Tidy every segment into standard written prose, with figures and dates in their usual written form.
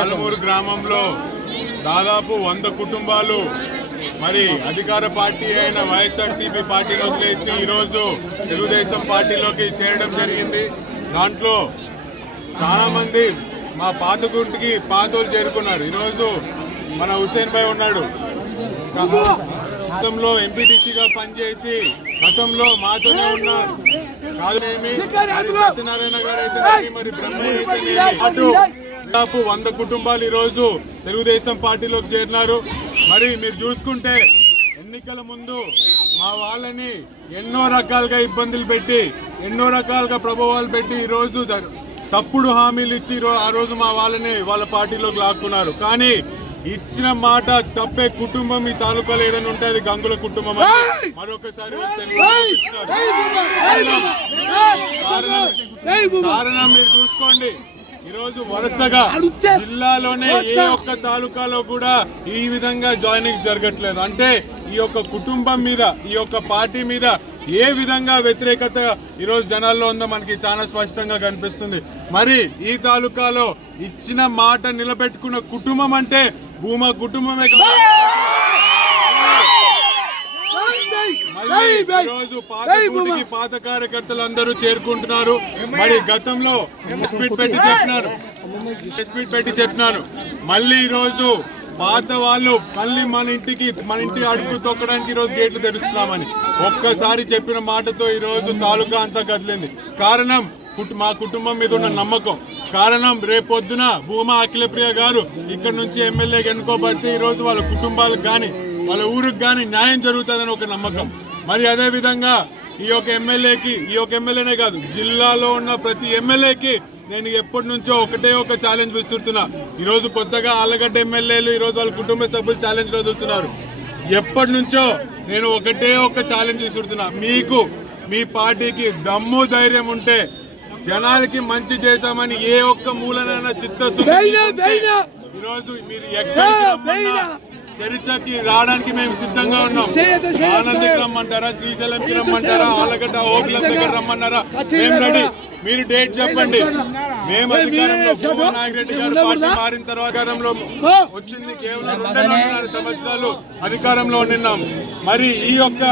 ఆలమూరు గ్రామంలో దాదాపు 100 కుటుంబాలు మరి అధికార పార్టీ అయిన వైఎస్ఆర్సీపీ పార్టీని వదిలేసి ఈరోజు తెలుగుదేశం పార్టీలోకి చేరడం జరిగింది. దాంట్లో చాలా మంది మా పాత గుంటికి పాతోలు చేరుకున్నారు. ఈరోజు మన హుసేన్ భాయ్ ఉన్నాడు, గతంలో ఎంపీటీసీగా పనిచేసి గతంలో మాతోనే ఉన్నారు. కాదేమి సత్యనారాయణ గారు అయితే మరి బ్రహ్మయ్య అయితే దాదాపు 100 కుటుంబాలు ఈరోజు తెలుగుదేశం పార్టీలోకి చేరినారు. మరి మీరు చూసుకుంటే ఎన్నికల ముందు మా వాళ్ళని ఎన్నో రకాలుగా ఇబ్బందులు పెట్టి ఎన్నో రకాలుగా ప్రభావాలు పెట్టి ఈరోజు తప్పుడు హామీలు ఇచ్చి ఆ రోజు మా వాళ్ళని వాళ్ళ పార్టీలోకి లాక్కున్నారు. కానీ ఇచ్చిన మాట తప్పే కుటుంబం ఈ తాలూకాలో ఏదైనా ఉంటే అది గంగుల కుటుంబం అని మరొకసారి కారణం మీరు చూసుకోండి. ఈరోజు వరుసగా జిల్లాలోనే ఏ ఒక్క తాలూకాలో కూడా ఈ విధంగా జాయినింగ్స్ జరగట్లేదు. అంటే ఈ యొక్క కుటుంబం మీద ఈ యొక్క పార్టీ మీద ఏ విధంగా వ్యతిరేకత ఈరోజు జనాల్లో ఉందో మనకి చాలా స్పష్టంగా కనిపిస్తుంది. మరి ఈ తాలూకాలో ఇచ్చిన మాట నిలబెట్టుకున్న కుటుంబం అంటే భూమా కుటుంబమే. ఈరోజు పాత గుడికి పాత కార్యకర్తలు అందరూ చేరుకుంటున్నారు. మరి గతంలో స్పీడ్ పెట్టి చెప్పినారు మళ్ళీ ఈరోజు పాత వాళ్ళు మళ్ళీ మన ఇంటి అడుగు తొక్కడానికి ఈరోజు గేట్లు తెరుస్తున్నామని ఒక్కసారి చెప్పిన మాటతో ఈరోజు తాలూకా అంతా కదిలింది. కారణం మా కుటుంబం మీద ఉన్న నమ్మకం. కారణం రేపొద్దున భూమా అఖిలప్రియ గారు ఇక్కడ నుంచి ఎమ్మెల్యేగా ఎన్నుకోబడితే ఈరోజు వాళ్ళ కుటుంబాలకు కానీ వాళ్ళ ఊరికి కానీ న్యాయం జరుగుతుందని ఒక నమ్మకం. మరి అదే విధంగా ఈ యొక్క ఎమ్మెల్యేనే కాదు జిల్లాలో ఉన్న ప్రతి ఎమ్మెల్యేకి నేను ఎప్పటి నుంచో ఒక ఛాలెంజ్ విస్తున్నా. ఈరోజు కొత్తగా ఆలగడ్డ ఎమ్మెల్యేలు ఈరోజు వాళ్ళ కుటుంబ సభ్యులు ఛాలెంజ్ వదులుతున్నారు. ఎప్పటి నుంచో నేను ఒక ఛాలెంజ్ విస్తున్నా. మీకు మీ పార్టీకి దమ్ము ధైర్యం ఉంటే జనాలకి మంచి చేశామని ఏ ఒక్క మూలనైనా చిత్తశుద్ధి ఈరోజు మీరు ఎక్కడికి చరిత్రకి రావడానికి మేము సిద్ధంగా ఉన్నాం. ఆనందకి రమ్మంటారా, శ్రీశైలంకి రమ్మంటారా, ఆలగడ్డ ఓపిలం దగ్గర రమ్మన్నారా, మేము రెడీ. మీరు డేట్ చెప్పండి. మేము అధికారంలో నాయక్ రెడ్డి గారు పార్టీ మారిన తర్వాత అధికారంలో వచ్చింది కేవలం 2.5 సంవత్సరాలు అధికారంలో ఉన్నాం. మరి ఈ యొక్క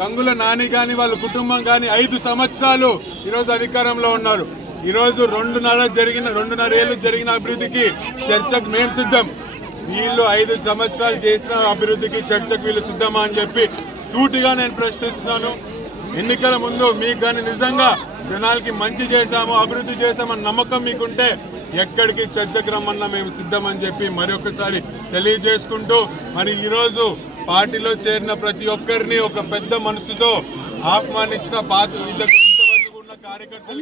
గంగుల నాని కానీ వాళ్ళ కుటుంబం కానీ 5 సంవత్సరాలు ఈరోజు అధికారంలో ఉన్నారు. ఈరోజు 2.5 ఏళ్ళు జరిగిన అభివృద్ధికి చర్చకు మేము సిద్ధం. వీళ్ళు 5 సంవత్సరాలు చేసిన అభివృద్ధికి చర్చకు వీళ్ళు సిద్ధమా అని చెప్పి సూటిగా నేను ప్రశ్నిస్తున్నాను. ఎన్నికల ముందు మీకు కానీ నిజంగా జనాలకి మంచి చేశాము, అభివృద్ధి చేశామని నమ్మకం మీకుంటే ఎక్కడికి చర్చకు రమ్మన్నా మేము సిద్ధమని చెప్పి మరొకసారి తెలియజేసుకుంటూ, మరి ఈరోజు పార్టీలో చేరిన ప్రతి ఒక్కరిని ఒక పెద్ద మనసుతో ఆహ్వానించిన ఇంతవరకు ఉన్న కార్యకర్తలు